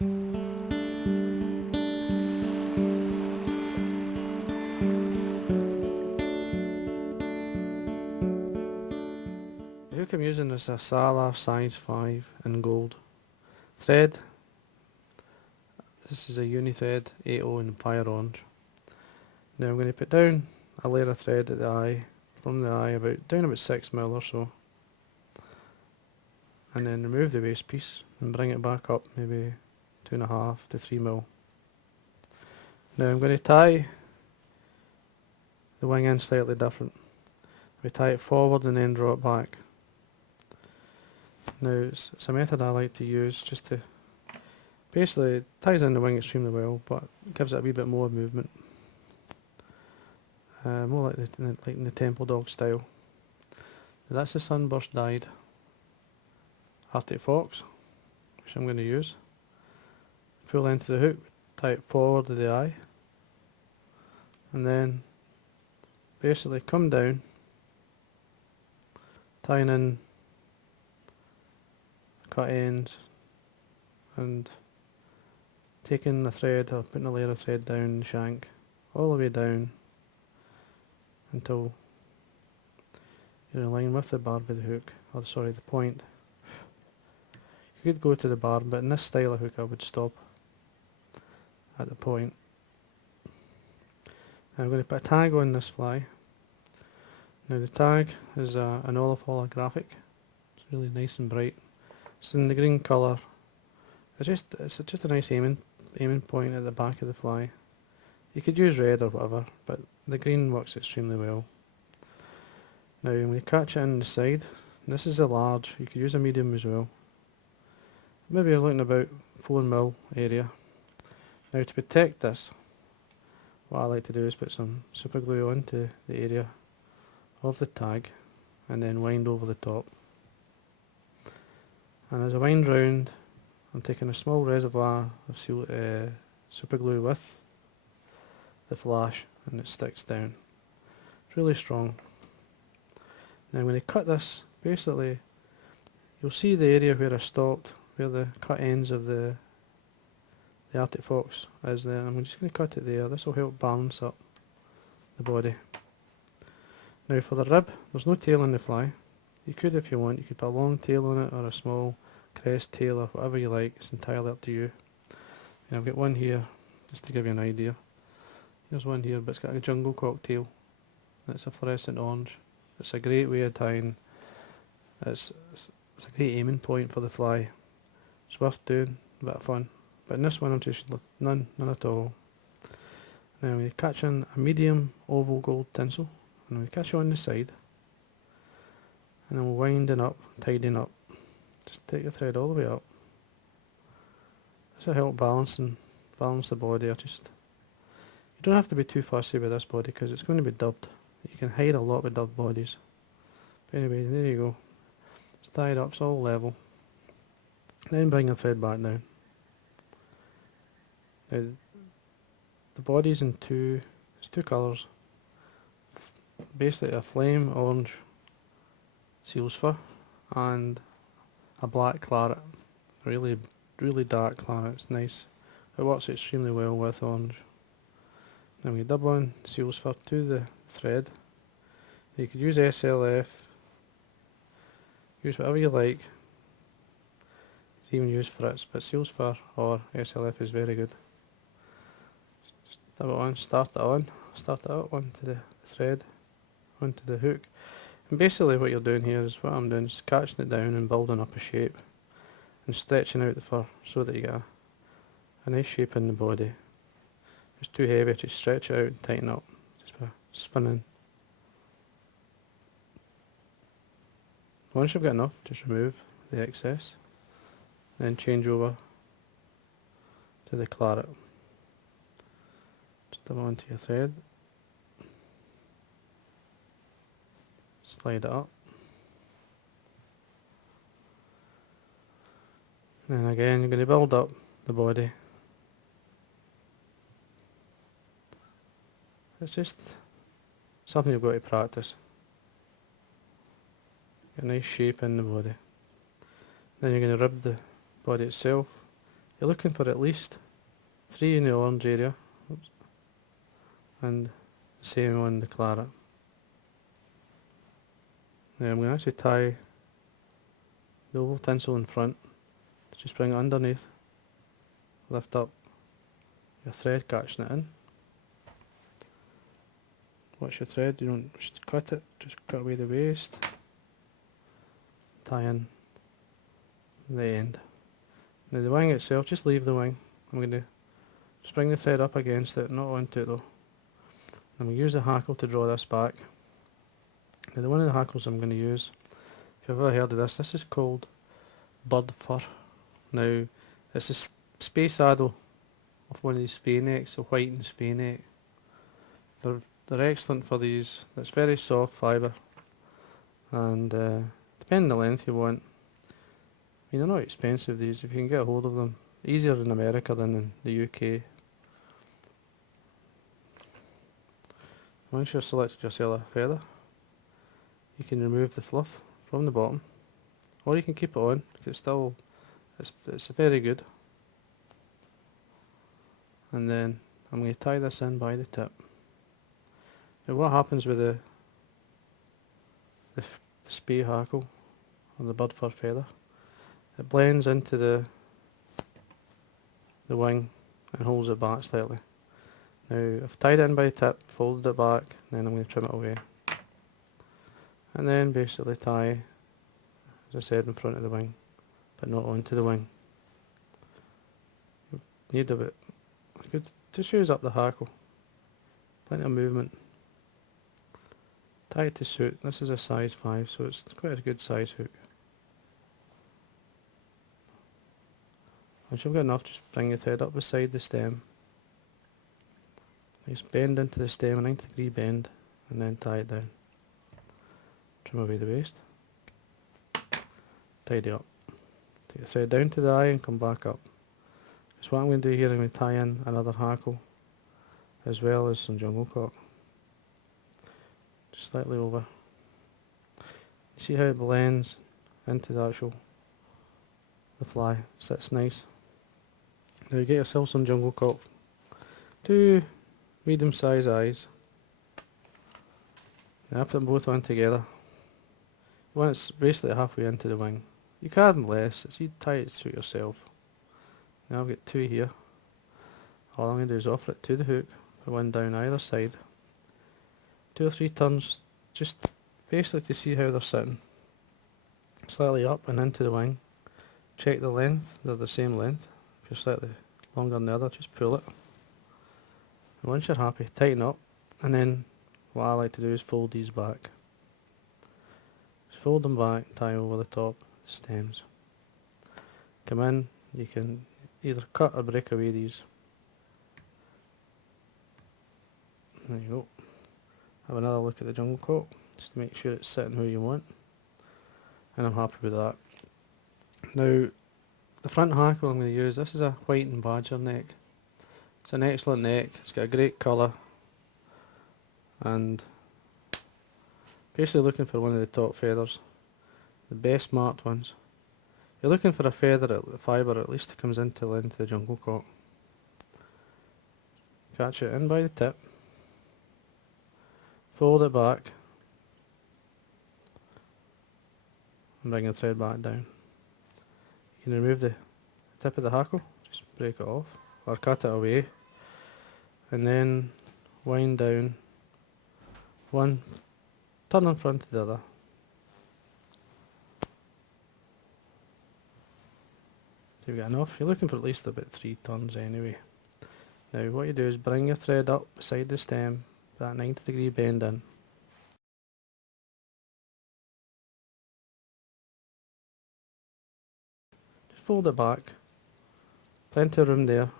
The hook I'm using is a Sala size 5 in gold. Thread, this is a uni thread 80 in fire orange. Now I'm going to put down a layer of thread at the eye, from the eye down about 6mm or so, and then remove the waste piece and bring it back up maybe 2.5 to 3mm. Now I'm going to tie the wing in slightly different. We tie it forward and then draw it back. Now it's a method I like to use just to basically it ties in the wing extremely well, but gives it a wee bit more movement. More like in the temple dog style. Now that's the Sunburst dyed Arctic Fox, which I'm going to use. Full length of the hook, tie it forward of the eye, and then basically come down, tying in the cut ends and taking the thread or putting a layer of thread down the shank all the way down until you're in line with the barb of the hook, or sorry, the point. You could go to the barb, but in this style of hook I would stop at the point. I'm going to put a tag on this fly. Now the tag is an olive holographic. It's really nice and bright. It's in the green colour. It's just a nice aiming point at the back of the fly. You could use red or whatever, but the green works extremely well. Now I'm going to catch it in the side. This is a large. You could use a medium as well. Maybe you're looking about 4mm area. Now to protect this, what I like to do is put some super glue onto the area of the tag and then wind over the top. And as I wind round, I'm taking a small reservoir of super glue with the flash, and it sticks down. It's really strong. Now I'm going to cut this. Basically you'll see the area where I stopped, where the cut ends of the Arctic Fox is there. I'm just going to cut it there. This will help balance up the body. Now for the rib, there's no tail on the fly. You could, if you want, you could put a long tail on it or a small crest tail or whatever you like. It's entirely up to you. And I've got one here just to give you an idea. Here's one here, but it's got a jungle cocktail. It's a fluorescent orange. It's a great way of tying. It's a great aiming point for the fly. It's worth doing, a bit of fun. But in this one I'm just none at all. Now we catch in a medium oval gold tinsel, and we catch it on the side, and then we'll wind it up, tidying up. Just take the thread all the way up. This will help balance the body. You don't have to be too fussy with this body because it's going to be dubbed. You can hide a lot with dubbed bodies. But anyway, there you go. It's tied up, it's all level. Then bring the thread back down. Now, the body's in two colours. Basically a flame orange seal's fur and a black claret. Really dark claret. It's nice. It works extremely well with orange. Now we dub on seal's fur to the thread. You could use SLF, use whatever you like. You can even use Fritz, but seal's fur or SLF is very good. Just dub it on, start it up onto the thread, onto the hook. And basically what you're doing here is what I'm doing is catching it down and building up a shape and stretching out the fur so that you get a nice shape in the body. If it's too heavy, just stretch it out and tighten up just by spinning. Once you've got enough, just remove the excess, then change over to the claret. Just dub onto your thread, slide it up, and then again you're going to build up the body. It's just something you've got to practice. Get a nice shape in the body. Then you're going to rib the body itself. You're looking for at least 3 in the orange area. Oops. And the same on the claret. Now I'm going to actually tie the oval tinsel in front. Just bring it underneath, lift up your thread, catching it in. Watch your thread, you don't just cut it, just cut away the waste. Tie in the end. Now the wing itself, just leave the wing. I'm going to just bring the thread up against it, not onto it though. I'm going to use the hackle to draw this back. Now one of the hackles I'm going to use, if you've ever heard of this is called bird fur. Now it's a spey saddle of one of these spey necks, a white and spey neck. They're excellent for these. It's very soft fibre, and depending on the length you want. I mean, they're not expensive these, if you can get a hold of them. Easier in America than in the UK. Once you've selected yourself a feather, you can remove the fluff from the bottom, or you can keep it on, because it's very good. And then I'm going to tie this in by the tip. Now what happens with the spey hackle, or the bird fur feather, it blends into the wing and holds it back slightly. Now I've tied it in by the tip, folded it back, then I'm going to trim it away. And then basically tie, as I said, in front of the wing, but not onto the wing. You need a bit, good, just use up the hackle, plenty of movement. Tie it to suit. This is a size 5, so it's quite a good size hook. Once you've got enough, just bring your thread up beside the stem. Nice bend into the stem, a 90-degree bend, and then tie it down. Trim away the waste. Tidy up. Take the thread down to the eye and come back up. So what I'm going to do here is I'm going to tie in another hackle, as well as some jungle cork. Just slightly over. You see how it blends into the fly, sits nice. Now you get yourself some jungle cork, 2 medium sized eyes. Now I put them both on together. When it's basically halfway into the wing, you can add less, you tie it to suit yourself. Now I've got 2 here. All I'm going to do is offer it to the hook, put one down either side. 2 or 3 turns, just basically to see how they're sitting. Slightly up and into the wing. Check the length, they're the same length. If you're slightly longer than the other, just pull it. And once you're happy, tighten up, and then what I like to do is fold these back. Just fold them back, tie over the top, the stems. Come in, you can either cut or break away these. There you go. Have another look at the jungle cork, just to make sure it's sitting where you want. And I'm happy with that. Now, the front hackle I'm going to use, this is a white and badger neck. It's an excellent neck, it's got a great colour, and basically looking for one of the top feathers, the best marked ones. You're looking for a feather, the fibre at least comes into the length of the jungle cork. Catch it in by the tip, fold it back, and bring the thread back down. You can remove the tip of the hackle, just break it off, or cut it away, and then wind down one, turn in front of the other. So you've got enough. You're looking for at least about 3 turns anyway. Now what you do is bring your thread up beside the stem, that 90-degree bend in. Just fold it back, plenty of room there,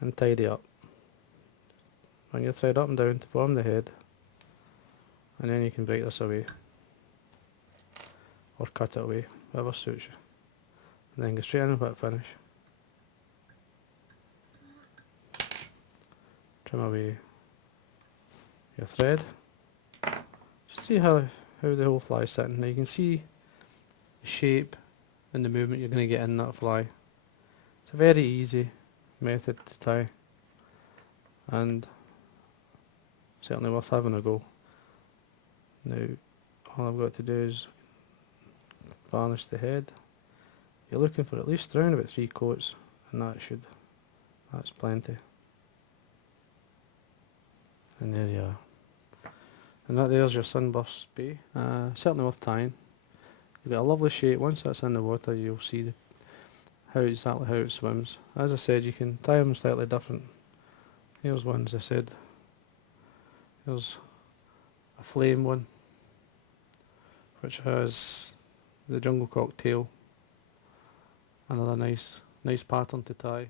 and tidy up. Bring your thread up and down to form the head, and then you can break this away, or cut it away, whatever suits you. And then go straight in and put finish. Trim away your thread. Just see how the whole fly is sitting. Now you can see the shape and the movement you're going to get in that fly. a very easy method to tie, and certainly worth having a go. Now all I've got to do is varnish the head. You're looking for at least around about 3 coats, and that's plenty. And there you are. And there's your Sunburst Spey. Certainly worth tying. You've got a lovely shape. Once that's in the water, you'll see exactly how it swims. As I said, you can tie them slightly different. Here's one, as I said. Here's a flame one, which has the jungle cocktail. Another nice pattern to tie.